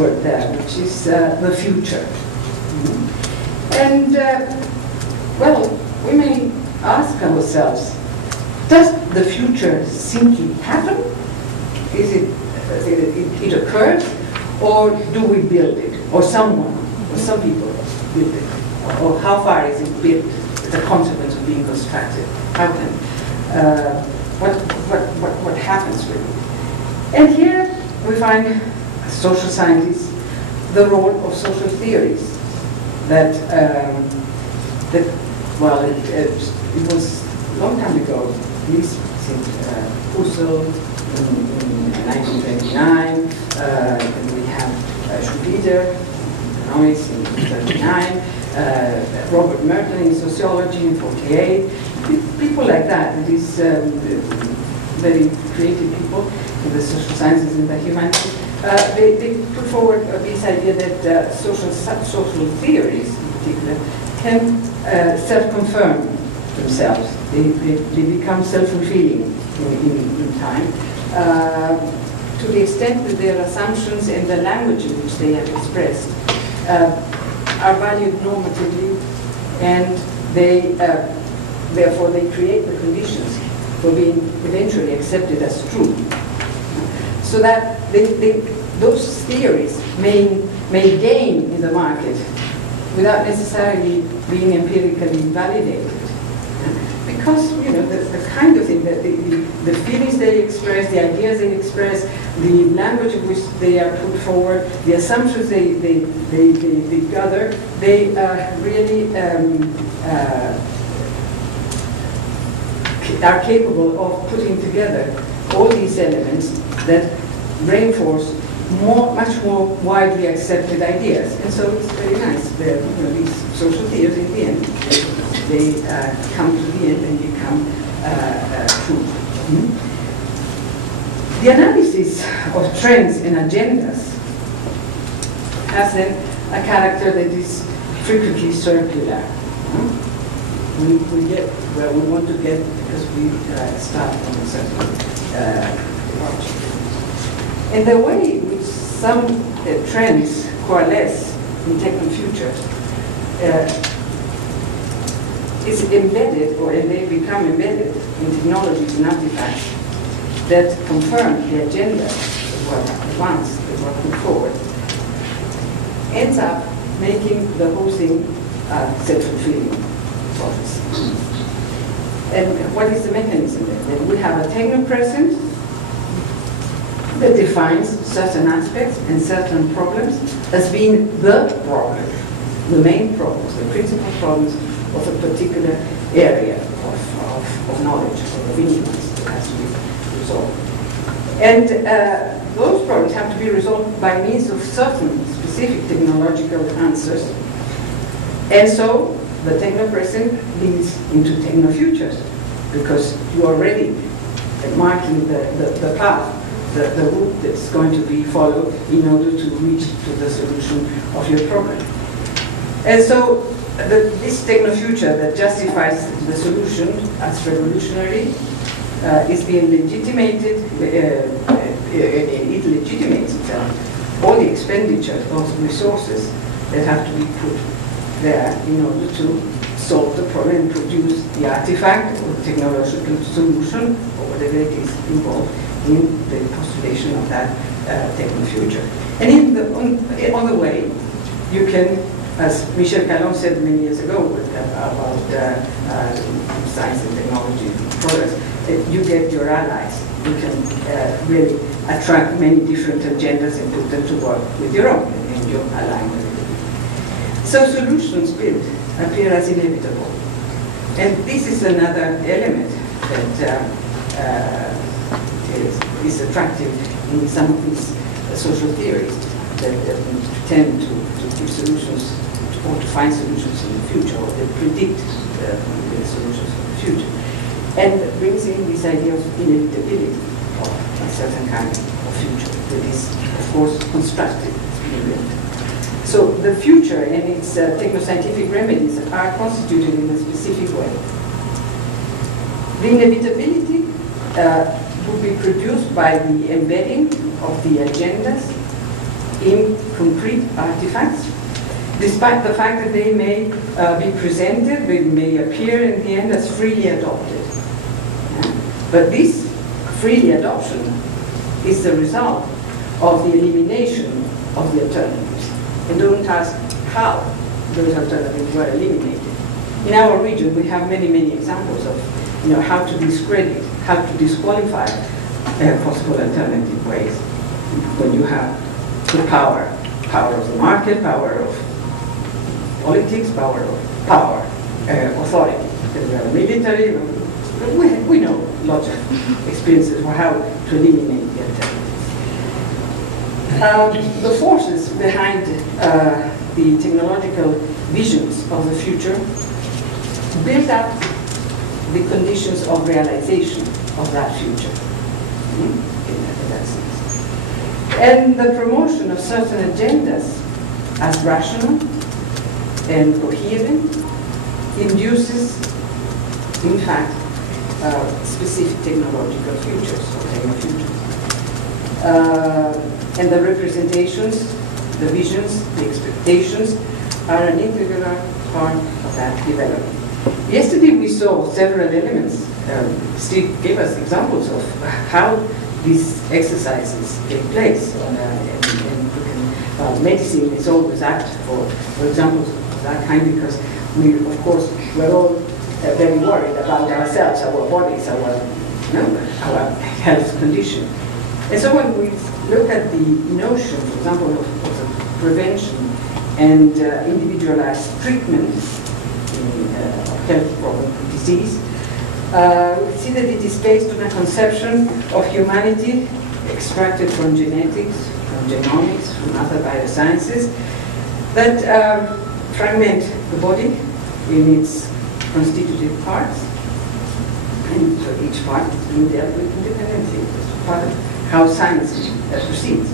word there, which is the future. And, well, we may ask ourselves, does the future simply happen? Is it occurs, or do we build it? Or someone, or some people build it? Or how far is it built as a consequence of being constructed? How can, what happens with it? And here we find, as social scientists, the role of social theories. That well, it was a long time ago, at least since Husserl in 1929, and we have Schumpeter, economics in 1939, Robert Merton in sociology in 1948, people like that. It is very creative people in the social sciences and the humanities. They put forward this idea that social theories, in particular, can self-confirm themselves. They become self-fulfilling in time, to the extent that their assumptions and the language in which they have expressed are valued normatively, and they therefore they create the conditions for being eventually accepted as true. So that those theories may gain in the market without necessarily being empirically validated. Because, you know, the kind of thing that the feelings they express, the ideas they express, the language in which they are put forward, the assumptions they gather, they really are capable of putting together all these elements that reinforce much more widely accepted ideas. And so it's very nice that, you know, these social theories in the end, they come to the end and become true. The analysis of trends and agendas has then a character that is frequently circular. We get where we want to get because we start from a certain logic. And the way in which some trends coalesce in techno-future is embedded, or they become embedded in technologies and artifacts that confirm the agenda that were advanced, that were put forward, ends up making the whole thing self-fulfilling process. And what is the mechanism then? Then we have a techno-present that defines certain aspects and certain problems as being the problem, the main problems, the principal problems of a particular area of knowledge, of influence that has to be resolved. And those problems have to be resolved by means of certain specific technological answers. And so the techno-present leads into techno-futures, because you are already marking the path, the route that's going to be followed in order to reach to the solution of your problem. And so this techno-future that justifies the solution as revolutionary is being legitimated, it legitimates itself, all the expenditure of resources that have to be put there in order to solve the problem and produce the artifact or the technological solution or whatever it is involved in the postulation of that techno-future. And on the way, you can, as Michel Calon said many years ago about science and technology products, you get your allies. You can really attract many different agendas and put them to work with your own, and you align with it. So solutions built appear as inevitable. And this is another element that is attractive in some of these social theories that pretend to give solutions or to find solutions in the future, or that predict the solutions for the future. And brings in this idea of inevitability of a certain kind of future that is, of course, constructed. So the future and its techno-scientific remedies are constituted in a specific way. The inevitability would be produced by the embedding of the agendas in concrete artifacts, despite the fact that they may be presented, they may appear in the end as freely adopted. But this freely adoption is the result of the elimination of the alternatives. And don't ask how those alternatives were eliminated. In our region, we have many, many examples of how to discredit, how to disqualify possible alternative ways. When you have the power of the market, power of politics, power of authority. We have military, we know lots of experiences for how to eliminate the alternatives. The forces behind the technological visions of the future build up the conditions of realization of that future. In that sense. And the promotion of certain agendas as rational and coherent induces, in fact, specific technological futures or techno-futures. And the representations, the visions, the expectations are an integral part of that development. Yesterday we saw several elements. Steve gave us examples of how these exercises take place. Medicine is always apt for examples of that kind, because we, of course, we're all very worried about ourselves, our bodies, our health condition. And so when we look at the notion, for example, of prevention and individualized treatment of health problem, disease, we see that it is based on a conception of humanity extracted from genetics, from genomics, from other biosciences, that fragment the body in its constitutive parts, and so each part is being dealt with independently. That's part of how science proceeds.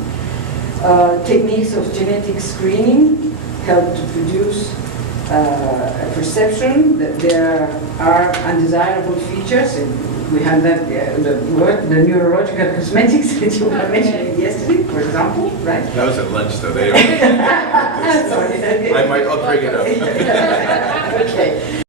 Techniques of genetic screening help to produce a perception that there are undesirable features, and we had that the neurological cosmetics that you were mentioning yesterday, for example, right? That was at lunch, though. They don't. Sorry. I'll bring it up. Okay.